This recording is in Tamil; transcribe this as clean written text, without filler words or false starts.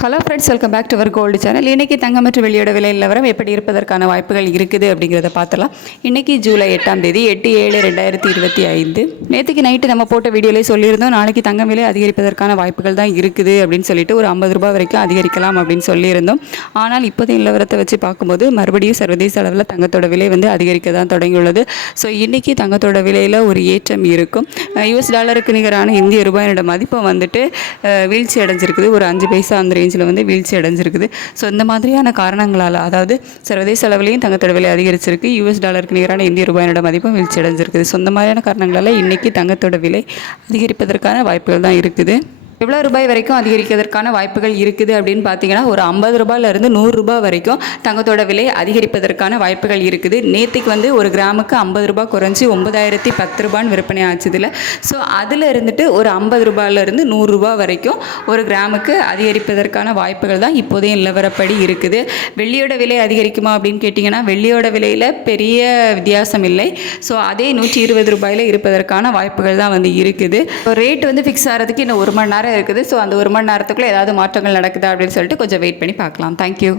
Hello friends, welcome back to our gold channel. இன்றைக்கி தங்கம் மற்றும் வெள்ளியோட விலை நிலவரம் எப்படி இருப்பதற்கான வாய்ப்புகள் இருக்குது அப்படிங்கிறத பார்த்தலாம். இன்றைக்கி ஜூலை 8ஆம் தேதி 8/7/2025. நேற்றுக்கு நைட்டு நம்ம போட்ட வீடியோலேயே சொல்லியிருந்தோம், நாளைக்கு தங்கம் விலை அதிகரிப்பதற்கான வாய்ப்புகள் தான் இருக்குது அப்படின்னு சொல்லிட்டு ஒரு 50 ரூபாய் வரைக்கும் அதிகரிக்கலாம் அப்படின்னு சொல்லியிருந்தோம். ஆனால் இப்போதைய நிலவரத்தை வச்சு பார்க்கும்போது மறுபடியும் சர்வதேச அளவில் தங்கத்தோட விலை தொடங்கிக்க தான் தொடங்கியுள்ளது. ஸோ இன்றைக்கி தங்கத்தோட விலையில் ஒரு ஏற்றம் இருக்கும். US டாலருக்கு நிகரான இந்திய ரூபாயோட மதிப்பை வீழ்ச்சி அடைஞ்சிருக்குது. ஒரு 5 பைசா அந்த வீழ்ச்சி அடைஞ்சிருக்குது. ஸோ இந்த மாதிரியான காரணங்களால், அதாவது சர்வதேச அளவிலையும் தங்கத்தோட விலை அதிகரிச்சிருக்கு, US டாலருக்கு நிகரான இந்திய ரூபாயோட மதிப்பும் வீழ்ச்சி அடைஞ்சிருக்குது. ஸோ இந்த மாதிரியான காரணங்களால் இன்றைக்கி தங்கத்தோட விலை அதிகரிப்பதற்கான வாய்ப்புகள் தான் இருக்குது. எவ்வளோ ரூபாய் வரைக்கும் அதிகரிக்கிறதுக்கான வாய்ப்புகள் இருக்குது அப்படின்னு பார்த்தீங்கன்னா, ஒரு 50 ரூபாயிலிருந்து 100 ரூபாய் வரைக்கும் தங்கத்தோட விலை அதிகரிப்பதற்கான வாய்ப்புகள் இருக்குது. நேற்றுக்கு ஒரு கிராமுக்கு 50 ரூபாய் குறைஞ்சி 9010 ரூபான்னு விற்பனை ஆச்சுதில்ல. ஸோ அதில் இருந்துட்டு ஒரு 50 ரூபாயிலிருந்து 100 ரூபாய் வரைக்கும் ஒரு கிராமுக்கு அதிகரிப்பதற்கான வாய்ப்புகள் தான் இப்போதைய நிலவரப்படி இருக்குது. வெள்ளியோட விலை அதிகரிக்குமா அப்படின்னு கேட்டிங்கன்னா, வெள்ளியோட விலையில் பெரிய வித்தியாசம் இல்லை. ஸோ அதே 120 ரூபாயில் இருப்பதற்கான வாய்ப்புகள் தான் இருக்குது. ரேட் ஃபிக்ஸ் ஆகிறதுக்கு இன்னும் 1 மணி நேரம் இருக்குது. ஸோ அந்த 1 மணி நேரத்துக்குள்ளே ஏதாவது மாற்றங்கள் நடக்குதா அப்படின்னு சொல்லிட்டு கொஞ்சம் வெயிட் பண்ணி பார்க்கலாம். தேங்க்யூ.